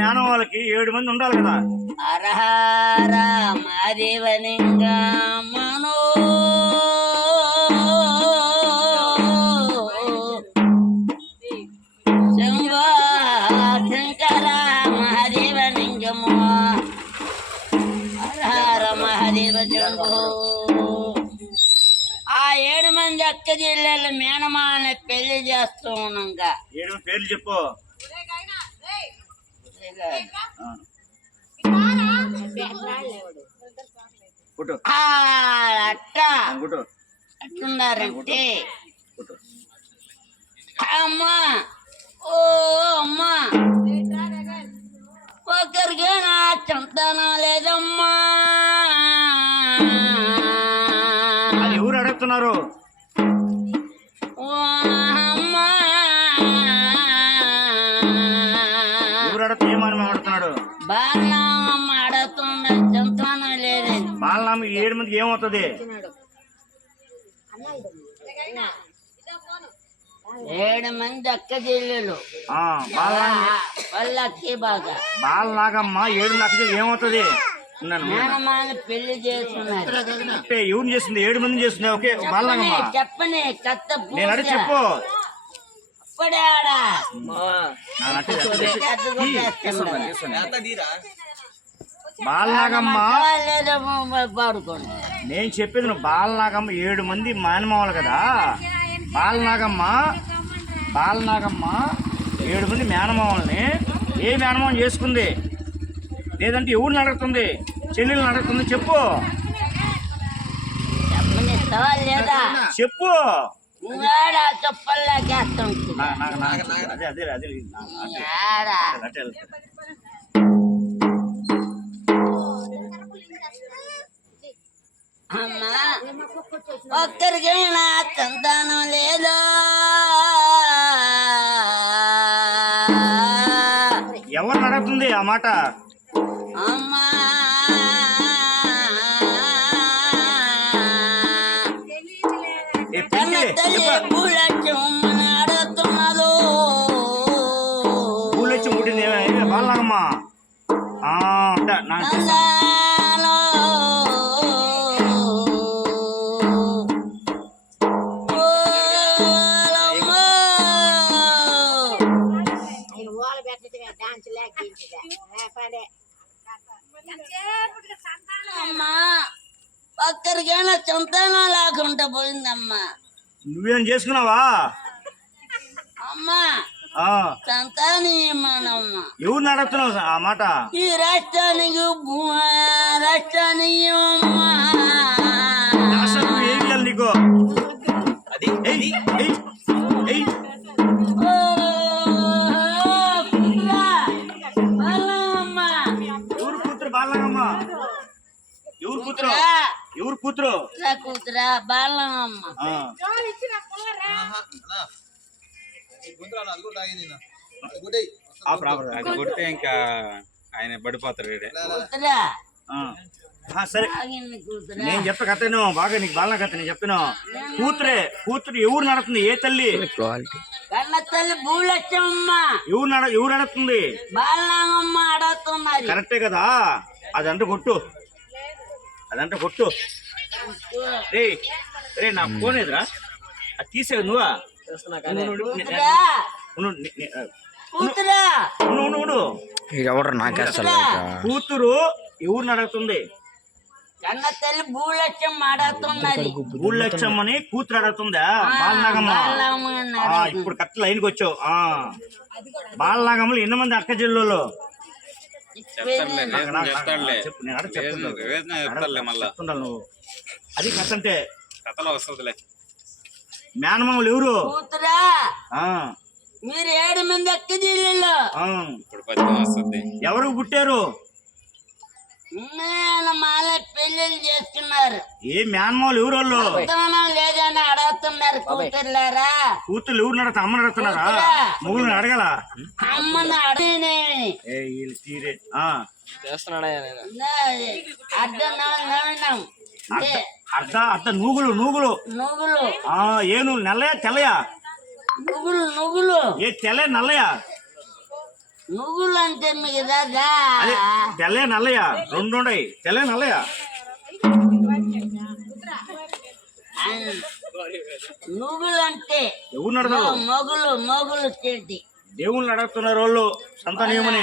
మేనవాళ్ళకి 7 మంది ఉండాలి కదా. హరహర మహాదేవలింగ మనో శంభో శంకర మహాదేవలింగము హరహర మహాదేవ శంభో. ఆ 7 మంది అక్క చెల్లెళ్ళు మేనమాలని పెళ్లి చేస్తూ ఉన్నాగా. 7 పేర్లు చెప్పు. అట్లున్నారంటే అమ్మా ఓ అమ్మా ఒకరికి నా సంతానం లేదమ్మా. ఎవరు అడుగుతున్నారు? అమ్మా ఎవరు అడుగుతూ ఏమని అడుగుతున్నాడు? బాలనామమ్మ అడుగుతున్న సంతానం లేదని. బాలనామ 7 మందికి ఏమవుతుంది? 7 మంది అక్క చెల్లెలు వాళ్ళ అక్కే బాగా. బాలనాగమ్మ 7 లక్షలు ఏమవుతుంది? మేనమాని పెళ్లి చేస్తున్నారు. ఎవరిని చేస్తుంది? 7 మందిని చేస్తుంది. ఓకే బాలనాగమ్మ చెప్పని కత్త నేను అడిగి చెప్పు. బాలనాగమ్మ పాడుకోండి. నేను చెప్పేది నువ్వు బాలనాగమ్మ 7 మంది మేనమావలు కదా. బాలనాగమ్మ 7 మంది మేనమావల్ని ఏ మేనమావం చేసుకుంది? లేదంటే ఎవరిని అడుగుతుంది? చెల్లెల్ని అడుగుతుంది? చెప్పు లేదా చెప్పు. చెప్పల్లాకేస్తుంటే అమ్మా ఒక్కరికి నా సంతానం లేదు. ఎవరిని అడుగుతుంది ఆ మాట? అమ్మా పూలొచ్చి పుట్టింది బాలనాగమ్మ. అమ్మా ఒక్కరికైనా సంతానం లేకుండా పోయిందమ్మా. నువ్వేం చేసుకున్నావా? అమ్మా సంతానం ఇమ్మనమ్మా. ఎవరిని అడుగుతున్నావు ఆ మాట? ఈ రాష్ట్రానికి రాష్ట్రానికి ఏం చేయాలి నీకు? ఎవరు కూతురు బాలనాగమ్మ? ఎవరు కూతురు? ఎవరు కూతురు? కూతురా బాలనాగమ్మ. కొడితే ఇంకా ఆయన పడిపోతారు. సరే నేను చెప్తా కథను బాగా. నీకు బాలన కథ నేను చెప్తాను. కూతురు ఎవరు నడుతుంది? ఏ తల్లి? కన్న తల్లి భూలక్ష్మమ్మ. ఎవరు నడుతుంది? బాలనాగమ్మ అడుగుతున్నారు. కరెక్టే కదా. అదంటే కొట్టు. రే నా ఫోన్ ఎదురా అది తీసేది నువ్వా? ఎవరు నాకే కూతురు ఎవరు అడుగుతుంది? కన్న తల్లి భూలక్ష్మమ్మ అడుగుతున్నది. భూలక్ష్మని కూతురు అడుగుతుందా? బాలనాగమ్మ. ఇప్పుడు కరెక్ట్ లైన్కి వచ్చావు. బాలనాగమ్మలు 8 మంది అక్క చెల్లెళ్ళు? నువ్వు అది కథ అంటే కథలో వస్తుందిలే. మేనమామలు ఎవరు? కూతురా మీరు 7 మంది అక్క చెల్లెళ్ళు. ఎవరు పుట్టారు? మాల పెళ్లిళ్ళు చేస్తున్నారు. ఏ మేనమామలు ఎవరు? వాళ్ళు లేదని అడుగుతున్నారు. కూతుర్లారా కూతుర్లు ఎవరు నడుతా? అమ్మని అడుగుతున్నారా? మొగుళ్ళని అడగల? అమ్మని అడిగినే అర్ధ నూగులు ఏను నల్లయా తెల్లయా? నువ్వులు ఏ తెల్ల నల్లయా? నువ్వులు అంటే మీకు దాదా అదే తెల్ల నల్లయ్య రెండు ఉన్నాయి. తెల్ల నల్లయ్య నువ్వులు అంటే ఎవరు నడతారు? మొగులు చెడ్డి దేవుళ్ళు అడుగుతున్నారు వాళ్ళు సంతానమని.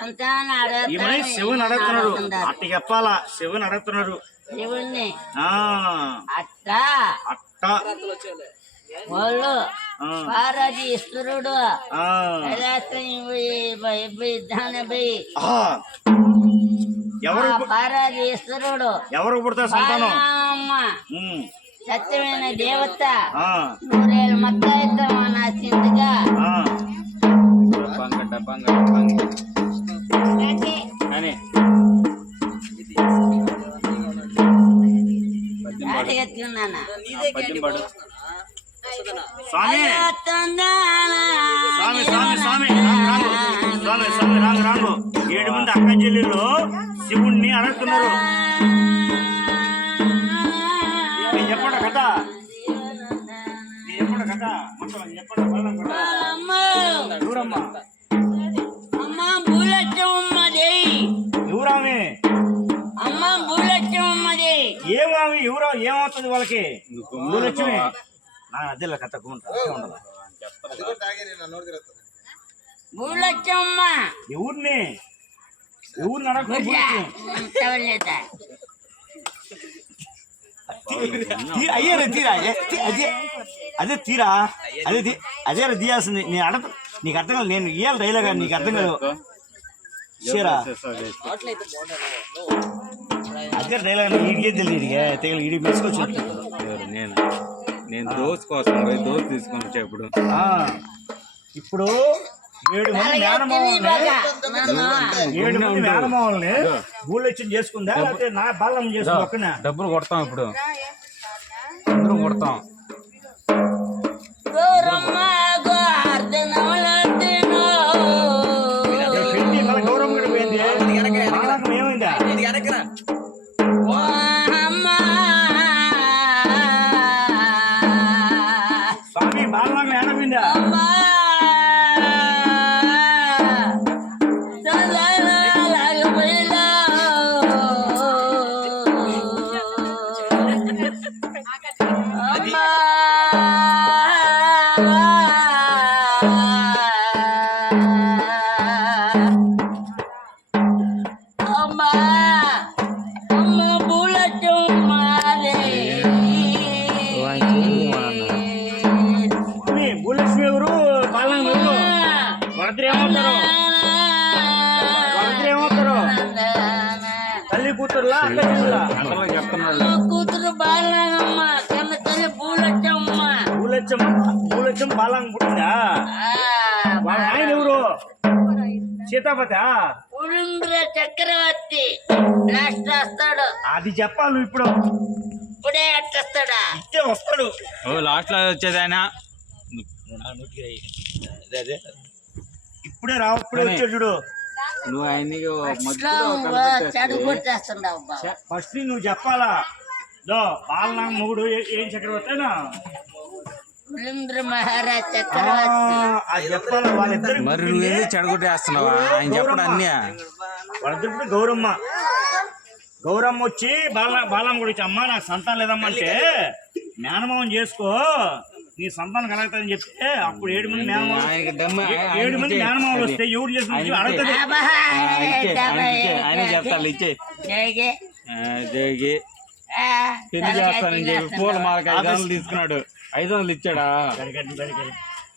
సంతాన ఈమె శివుని అడుగుతున్నారు. అట్ట చెప్పాలా, శివుని అడుగుతున్నారు. శివుణ్ణి అట్ట అట్ట వాళ్ళు పార్వతీశ్వరుడు ఎవరు పార్వతీశ్వరుడు ఎవరు పుడతారు సంతానం? సత్యమైన దేవత 100 ఏళ్ళ మొత్తం నచ్చిందిగా కానీ ఎత్తుకున్నాను స్వామి స్వామి స్వామి స్వామి స్వామి స్వామి రాంగు రాంగు 7 మంది అక్క చెల్లెళ్ళు శివుణ్ణి అడుగుతున్నారు. నేను చెప్పండి కథ, నేను చెప్పండి కథ మొత్తం చెప్పండి. ఎవరమ్మా? అమ్మ భూలక్ష్మమ్మది. ఎవరామి? అమ్మ భూలక్ష్మమ్మది. ఏమామి ఎవరో ఏమవుతుంది వాళ్ళకి? భూలక్ష్మి నా అద్దెల కథ భూలక్ష్మమ్మ ఎవరిని ఎవరిని అడగలేదు. అయ్యారా తీరా అదే అదే తీరా అదే అదే తీయాల్సింది. నేను అడగ నీకు అర్థం కాదు. నేను ఇయ్యాలి డైలాగా నీకు అర్థం కాదు. షేరా అదే డైలాగ్ ఇడిగే తెలియదు. తెగలు ఇడి మెచ్చుకోవచ్చు. నేను దోశ కోసం పోయి దోశ తీసుకొని వచ్చా. ఇప్పుడు 7 మంది మేనమావుల్ని భూలక్ష్యం చేసుకుందా లేకపోతే నా బాలం చేసుకుందా? ఒక్కనే డబ్బులు కొడతాం. ఇప్పుడు అందరం కొడతాం. పెట్టి మన గౌరవం కూడా పోయింది. ఏమైందా? స్వామి బాలం ఏమైందా? భూలక్ష్మి ఎవరు? బాలం ఎవరు? వరద్రి ఏమవుతారు? వరద్రి ఏమవుతారు? తల్లి కూతురులా అక్క చెల్లులా? కూతురు బాలమ్మ కన్న తల్లి భూలక్ష్మమ్మ. భూలక్ష్యం బాలం పుట్టిందా? వాళ్ళ ఆయన ఎవరు? సీతాపతి పురుంద్ర చక్రవర్తి లాస్ట్ వస్తాడు. అది చెప్పాలి నువ్వు. ఇప్పుడు ఇప్పుడే అట్టొస్తాడా? ఇట్టే వస్తాడు. లాస్ట్ లో వచ్చేది ఆయన. ఇప్పుడే రావు. ఇప్పుడే వచ్చాడు చూడు. నువ్వు ఆయన్ని చెడు కొట్టేస్తున్నావు. ఫస్ట్ నువ్వు చెప్పాలా? బాలనా మొగుడు ఏం చక్రవర్తేనా? పురుంద్ర మహారాజ్ చక్రవర్తి అది చెప్పాలా? వాళ్ళిద్దరు మరి నువ్వేది చెడగొట్టేస్తున్నావా? ఆయన చెప్పడం అన్నీ. వాళ్ళిద్దరు గౌరమ్మ వచ్చి బాలమ్మ గురించి అమ్మ నాకు సంతానం లేదమ్మా అంటే మేనమావం చేసుకో నీ సంతానం కలుగుతుందని చెప్తే అప్పుడు 7 మంది మేనమావులు వస్తే ఎవరు చేసుకుంటే అడుగుతుంది. ఆయన చెప్తాను ఇచ్చే జోగి పెళ్లి చేస్తానని చెప్పి పూల మాలకు 500 తీసుకున్నాడు. 500 ఇచ్చాడా?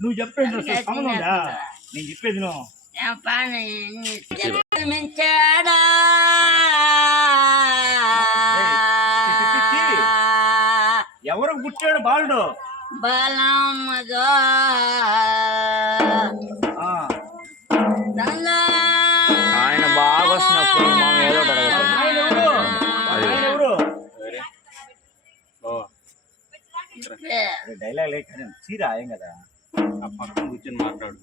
నువ్వు చెప్పేది సంబంధంగా నేను చెప్పేది నువ్వు. ఎవరు పుట్టాడు బాలుడు? బాలమ్మగా ఆయన బాగా వచ్చినప్పుడు ఏదో డైలాగ్ లేక చీరా ఏం కదా ఆ పక్కన కూర్చొని మాట్లాడు.